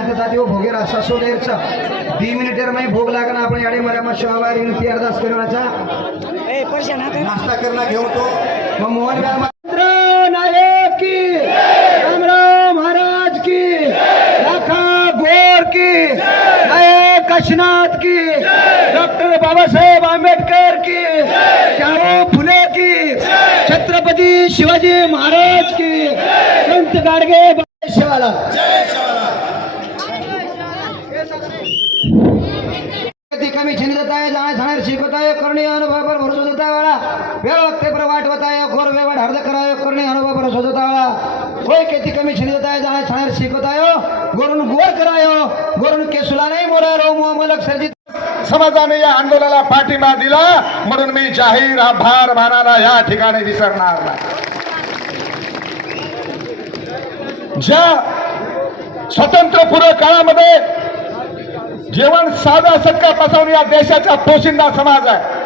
भोगेर असा सोडेरचा दी मिनिटेर मै भोग लागना आपण याडे मर्यामा शिवाबाई विनंती अरदास करण्याचा नाश्ता करणं घेऊन तो. मग मोहन मंत्र नायक की रामराव महाराज की लाखा गोर की नायक काशीनाथ की डॉक्टर बाबासाहेब आंबेडकर की शाहू फुले की छत्रपती शिवाजी महाराज की संत गाडगे शिवाला ती कमी छिंद आहे जाणे जाणार आहे भरोसा देता वेळा वेळ वक्ते पर वाट आहे घोर वेवड हर्द करायो अनुभव भरोसा देता वेळा कमी छिंद आहे जाणे आहे गोरून हो. गोर करायो हो. गोरून केसुला नाही सर्जित. समाजाने या आंदोलनाला पाठिंबा दिला म्हणून मी जाहीर आभार मानायला या ठिकाणी विसरणार नाही. ज्या स्वतंत्रपूर्व काळामध्ये जेवण साधा सत्कारपासून या देशाचा पोशिंदा समाज आहे.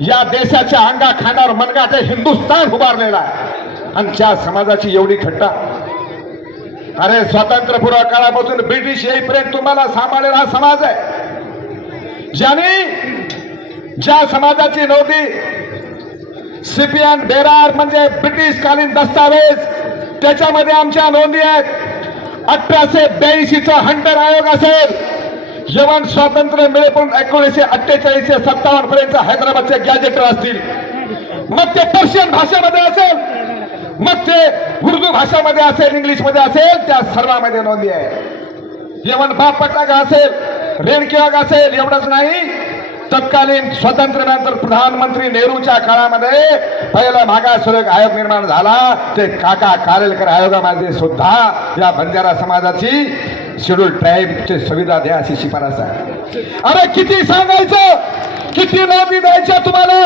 या देशाच्या अंगा खांद्यावर मनगाठे हिंदुस्थान उभारलेला आहे. आणि त्या समाजाची एवढी खट्टा अरे स्वातंत्र्यपूर्व काळापासून ब्रिटिश येईपर्यंत तुम्हाला सांभाळलेला हा समाज आहे. ज्याने ज्या समाजाची नोंदी सिपियन बेरार म्हणजे ब्रिटिश कालीन दस्तावेज त्याच्यामध्ये आमच्या नोंदी आहेत. अठराशे ब्याऐंशीचा हंटर आयोग असेल. यवन स्वातंत्र्य मिळेपर्यंत एकोणीसशे अठ्ठेचाळीस ते सत्तावन्न पर्यंत हैदराबादचे गॅजेटर असतील मग ते पर्शियन भाषेमध्ये असेल. मग ते उर्दू भाषामध्ये असेल इंग्लिशमध्ये असेल त्या सर्वांमध्ये नोंदी आहे. जेवण बाप पटाक असेल रेणकिवाग असेल एवढंच नाही. तत्कालीन स्वातंत्र्यानंतर प्रधानमंत्री नेहरूच्या काळामध्ये पहिला मागास आयोग निर्माण झाला. ते काका कारेलकर आयोगामध्ये सुद्धा या बंजारा समाजाची शेड्यूल ट्राईबचे सुविधा द्या अशी शिफारस आहे. अरे किती सांगायचं? किती नोंदी द्यायच्या तुम्हाला?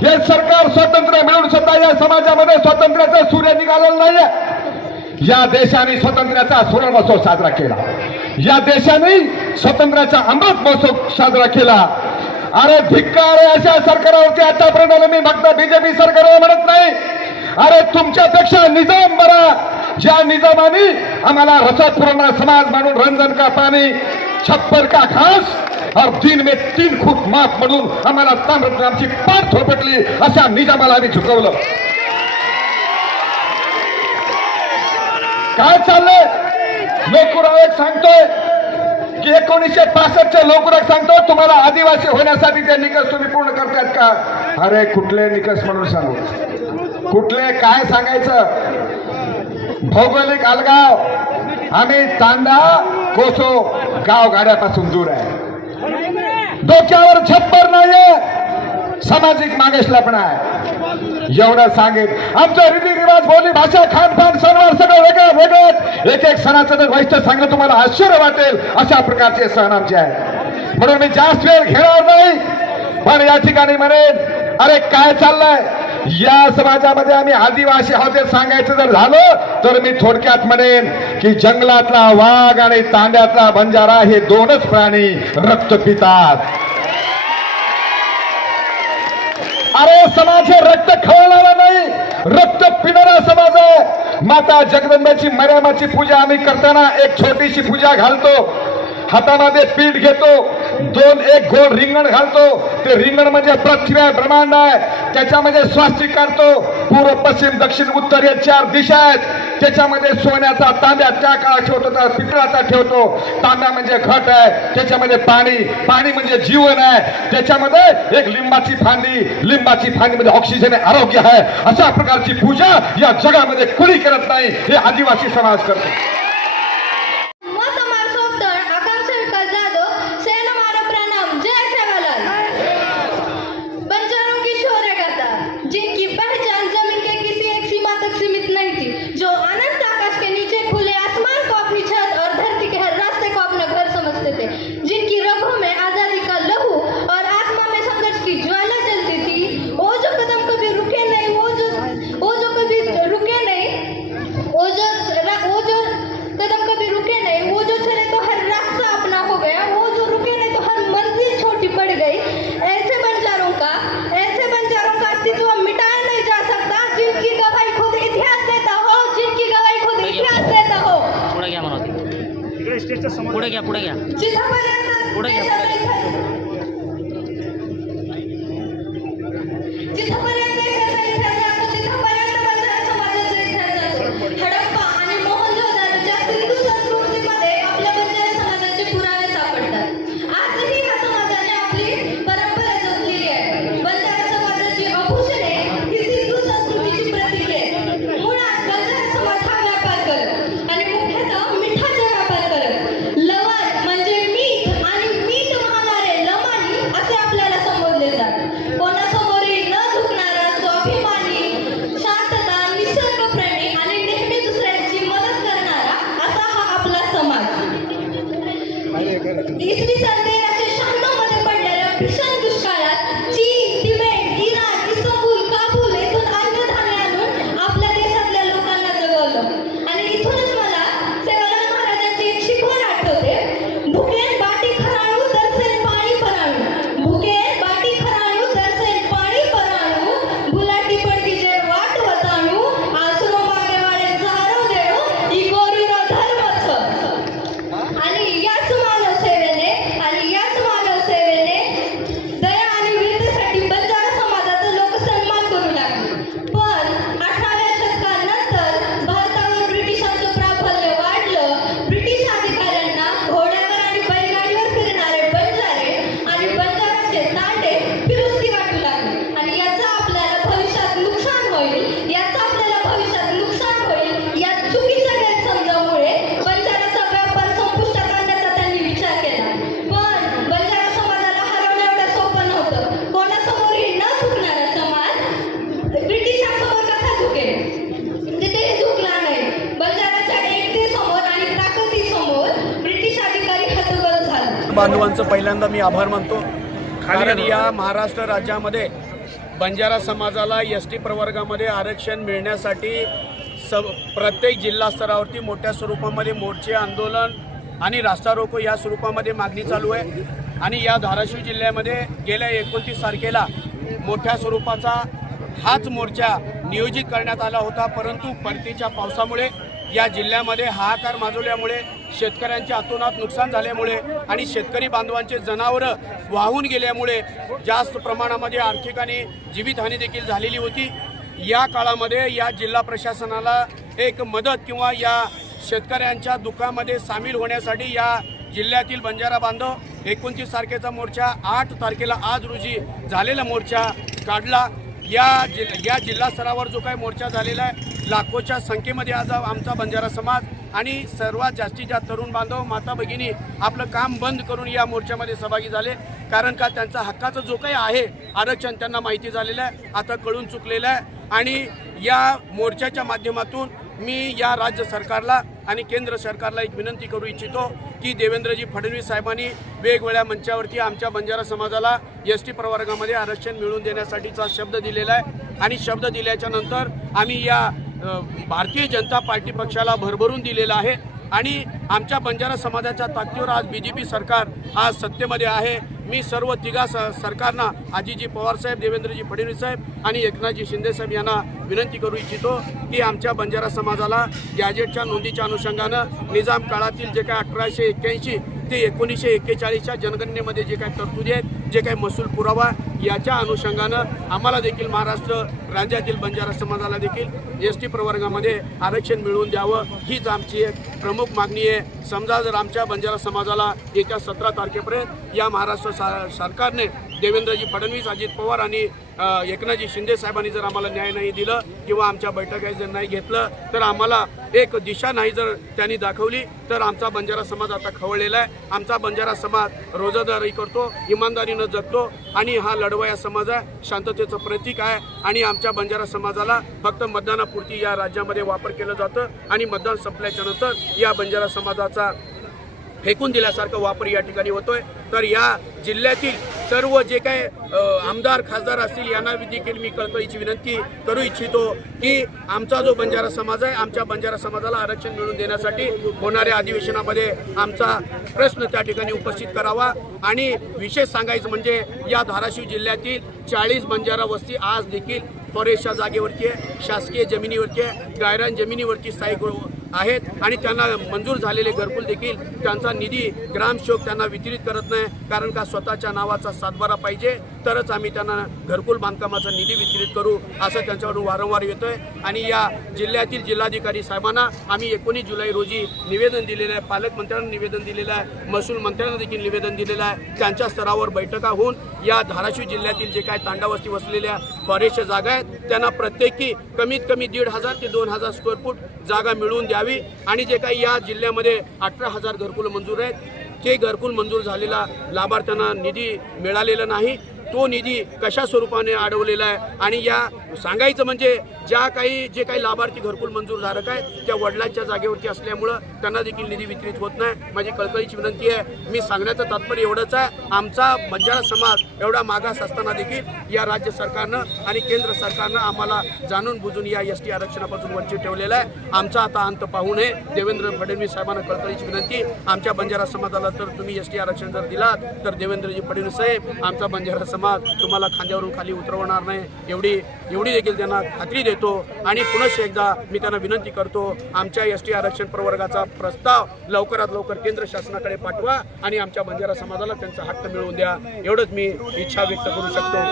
हे सरकार स्वातंत्र्य मिळून सुद्धा या समाजामध्ये स्वातंत्र्याचा सूर्य निघालेला नाहीये. या देशाने स्वातंत्र्याचा सुवर्ण महोत्सव साजरा केला. या देशाने स्वातंत्र्याचा अमृत महोत्सव साजरा केला. अरे धिक्कार अशा सरकारावरती. आतापर्यंत मी फक्त बीजेपी सरकारवर म्हणत नाही. अरे तुमच्यापेक्षा निजाम ज्या निजामाने आम्हाला रसद समाज म्हणून रंजन का पाणी छप्पर का घास और दिन में तीन फूट माफ म्हणून आम्हाला आमची पाठ थोपटली अशा निजामाला आम्ही झुकवलं. काय चाललंय? लोकूराव एक सांगतोय की एकोणीसशे पासष्टच्या लोकूराव सांगतो तुम्हाला आदिवासी होण्यासाठी ते निकष तुम्ही पूर्ण करतायत का? अरे कुठले निकष म्हणून सांगू? कुठले काय सांगायचं? भौगोलिक अलगाव आम्ही चांदा कोसो गाव गाड्यापासून दूर आहे. डोक्यावर छप्पर नाहीये. सामाजिक मागेशला पण आहे. एवढं सांगेल आमचा रीतिरिवाज बोली भाषा खानपान सणवार सगळं वेगळं वेगळं एक एक सणाचं जर वैशिष्ट्य सांगणं तुम्हाला आश्चर्य वाटेल अशा प्रकारचे सण आमचे आहेत. म्हणून मी जास्त वेळ घेणार नाही पण या ठिकाणी म्हणेन अरे काय चाललंय? या समाजामध्ये आम्ही आदिवासी आहोत सांगायचं जर झालं तर मी थोडक्यात म्हणेन की जंगलातला वाघ आणि तांड्यातला बंजारा हे दोनच प्राणी रक्त पितात. अरे समाज हे रक्त खवळणारा नाही रक्त पिणारा समाज आहे. माता जगदंबाची मर्यामाची पूजा आम्ही करताना एक छोटीशी पूजा घालतो. हातामध्ये पीठ घेतो दोन एक गोल रिंगण घालतो. ते रिंगण म्हणजे पृथ्वी आहे ब्रह्मांड आहे. त्याच्यामध्ये स्वास्तिक करतो. पूर्व पश्चिम दक्षिण उत्तर या चार दिशा आहेत. त्याच्यामध्ये सोन्याचा तांब्या त्या काळात ठेवतो तर पितळाचा ठेवतो. तांब्या म्हणजे घट आहे. त्याच्यामध्ये पाणी. पाणी म्हणजे जीवन आहे. त्याच्यामध्ये एक लिंबाची फांदी. लिंबाची फांदीमध्ये ऑक्सिजन आहे आरोग्य आहे. अशा प्रकारची पूजा या जगामध्ये कुणी करत नाही हे आदिवासी समाज करतो. जो पुढे घ्या पुढे घ्या. जिथपर्यंत पुढे घ्या, बांधवांचं पहिल्यांदा मी आभार मानतो. कारण या महाराष्ट्र राज्यामध्ये बंजारा समाजाला एस टी प्रवर्गामध्ये आरक्षण मिळण्यासाठी स प्रत्येक जिल्हा स्तरावरती मोठ्या स्वरूपामध्ये मोर्चे आंदोलन आणि रास्ता रोको या स्वरूपामध्ये मागणी चालू आहे. आणि या धाराशिव जिल्ह्यामध्ये गेल्या एकोणतीस तारखेला मोठ्या स्वरूपाचा हाच मोर्चा नियोजित करण्यात आला होता. परंतु परतीच्या पावसामुळे या जिल्ह्यामध्ये हाहाकार माजवल्यामुळे शेतकऱ्यांचे अतोनात नुकसान झाल्यामुळे आणि शेतकरी बांधवांचे जनावरं वाहून गेल्यामुळे जास्त प्रमाणामध्ये आर्थिक आणि जीवितहानी देखील झालेली होती. या काळामध्ये या जिल्हा प्रशासनाला एक मदत किंवा या शेतकऱ्यांच्या दुःखामध्ये सामील होण्यासाठी या जिल्ह्यातील बंजारा बांधव एकोणतीस तारखेचा मोर्चा आठ तारखेला आज रोजी झालेला मोर्चा काढला. या जिल या जिल्हा स्तरावर जो काही मोर्चा झालेला आहे लाखोच्या संख्येमध्ये आज आमचा बंजारा समाज आणि सर्वात जास्तीत जास्त तरुण बांधव माता भगिनी आपलं काम बंद करून या मोर्चामध्ये सहभागी झाले. कारण का त्यांचा हक्काचं जो काही आहे आरक्षण त्यांना माहिती झालेलं आहे आता कळून चुकलेलं आहे. आणि या मोर्चाच्या माध्यमातून मी या राज्य सरकारला आणि केंद्र सरकारला एक विनंती करू इच्छितो की देवेंद्रजी फडणवीस साहेबांनी वेगवेगळ्या मंचावरती आमच्या बंजारा समाजाला एस टी प्रवर्गामध्ये आरक्षण मिळवून देण्यासाठीचा शब्द दिलेला आहे. आणि शब्द दिल्याच्या नंतर आम्ही या भारतीय जनता पार्टी पक्षाला भरभरून दिलेला आहे. आणि आमच्या बंजारा समाजाच्या ताकदीवर आज बी जे पी सरकार आज सत्तेमध्ये आहे. मी सर्व तिघा स सरकारना आजीजी पवारसाहेब देवेंद्रजी फडणवीस साहेब आणि एकनाथजी शिंदेसाहेब यांना विनंती करू इच्छितो की आमच्या बंजारा समाजाला गॅजेटच्या नोंदीच्या अनुषंगानं निजाम काळातील जे काय अठराशे एक्क्याऐंशी ते एकोणीसशे एक्केचाळीसच्या जनगणनेमध्ये जे काही तरतुदी आहेत जे काही महसूल पुरावा याच्या अनुषंगानं आम्हाला देखील महाराष्ट्र राज्यातील बंजारा समाजाला देखील एस टी प्रवर्गामध्ये आरक्षण मिळवून द्यावं हीच आमची एक प्रमुख मागणी आहे. समजा जर आमच्या बंजारा समाजाला येत्या सतरा तारखेपर्यंत या महाराष्ट्र सा सरकारने देवेंद्रजी फडणवीस अजित पवार आणि एकनाथजी शिंदे साहेबांनी जर आम्हाला न्याय नाही दिलं किंवा आमच्या बैठका जर नाही घेतलं तर आम्हाला एक दिशा नाही जर त्यांनी दाखवली तर आमचा बंजारा समाज आता खवळलेला आहे. आमचा बंजारा समाज रोजादारी करतो इमानदारीनं जगतो आणि हा लढवया समाज आहे शांततेचं प्रतीक आहे आणि आमच्या बंजारा समाजाला फक्त मतदानापुरती या राज्यामध्ये वापर केलं जातं आणि मतदान संपल्याच्यानंतर या बंजारा समाजाचा फेकून दिल्यासारखं वापर या ठिकाणी होतोय. तर या जिल्ह्यातील सर्व जे काही आमदार खासदार असतील यांना देखील मी कळकळीची विनंती करू इच्छितो की आमचा जो बंजारा समाज आहे आमच्या बंजारा समाजाला आरक्षण मिळवून देण्यासाठी होणाऱ्या अधिवेशनामध्ये आमचा प्रश्न त्या ठिकाणी उपस्थित करावा. आणि विशेष सांगायचं म्हणजे या धाराशिव जिल्ह्यातील चाळीस बंजारा वस्ती आज देखील फॉरेस्टच्या जागेवरती आहे शासकीय जमिनीवरती आहे गायरान जमिनीवरती स्थायी आहेत आणि त्यांना मंजूर झालेले घरकुल देखील त्यांचा निधी ग्रामशोक त्यांना वितरित करत नाही कारण का स्वतःच्या नावाचा सातबारा पाहिजे. तरच आम्ही त्यांना घरकुल बांधकामाचा निधी वितरित करू असं त्यांच्यावरून वारंवार येतोय. आणि या जिल्ह्यातील जिल्हाधिकारी साहेबांना आम्ही एकोणीस जुलै रोजी निवेदन दिलेलं आहे. पालकमंत्र्यांना निवेदन दिलेलं आहे. महसूल मंत्र्यांना देखील निवेदन दिलेलं आहे. त्यांच्या स्तरावर बैठका होऊन या धाराशिव जिल्ह्यातील जे काय तांडावस्ती वसलेल्या बरेचशा जागा आहेत त्यांना प्रत्येकी कमीत कमी दीड हजार ते दोन हजार स्क्वेअर फूट जागा मिळवून द्यावी. आणि जे काही या जिल्ह्यामध्ये अठरा हजार घरकुलं मंजूर आहेत ते घरकुल मंजूर झालेला लाभार्थ्यांना निधी मिळालेला नाही. तो निधी कशा स्वरूपाने अडवलेला आहे? आणि या सांगायचं म्हणजे ज्या काही जे काही लाभार्थी घरकुल मंजूरधारक आहेत त्या वडिलांच्या जागेवरती असल्यामुळं त्यांना देखील निधी वितरित होत नाही. माझी कळकळीची विनंती आहे मी सांगण्याचं तात्पर्य एवढंच आहे आमचा बंजारा समाज एवढा मागास असताना देखील या राज्य सरकारनं आणि केंद्र सरकारनं आम्हाला जाणून बुजून या एस टी आरक्षणापासून वंचित ठेवलेलं आहे. आमचा आता अंत पाहू नये. देवेंद्र फडणवीस साहेबांना कळकळीची विनंती आमच्या बंजारा समाजाला तर तुम्ही एस टी आरक्षण जर दिलात तर देवेंद्रजी फडणवीस साहेब आमचा बंजारा समाज तुम्हाला खांद्यावरून खाली उतरवणार नाही. एवढी एवढी देखील त्यांना खात्री देतो. आणि पुनश्च एकदा मी त्यांना विनंती करतो आमच्या एस टी आरक्षण प्रवर्गाचा प्रस्ताव लवकरात लवकर केंद्र शासनाकडे पाठवा आणि आमच्या बंजारा समाजाला त्यांचा हक्क मिळवून द्या. एवढंच मी इच्छा व्यक्त करू शकतो.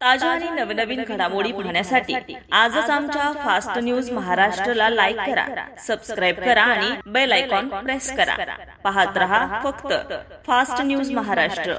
ताज्या आणि नवनवीन घडामोडी पाहण्यासाठी आजच आमच्या फास्ट न्यूज महाराष्ट्रला लाईक करा सबस्क्राईब करा आणि बेल आयकॉन प्रेस करा. पाहत रहा फक्त फास्ट न्यूज महाराष्ट्र.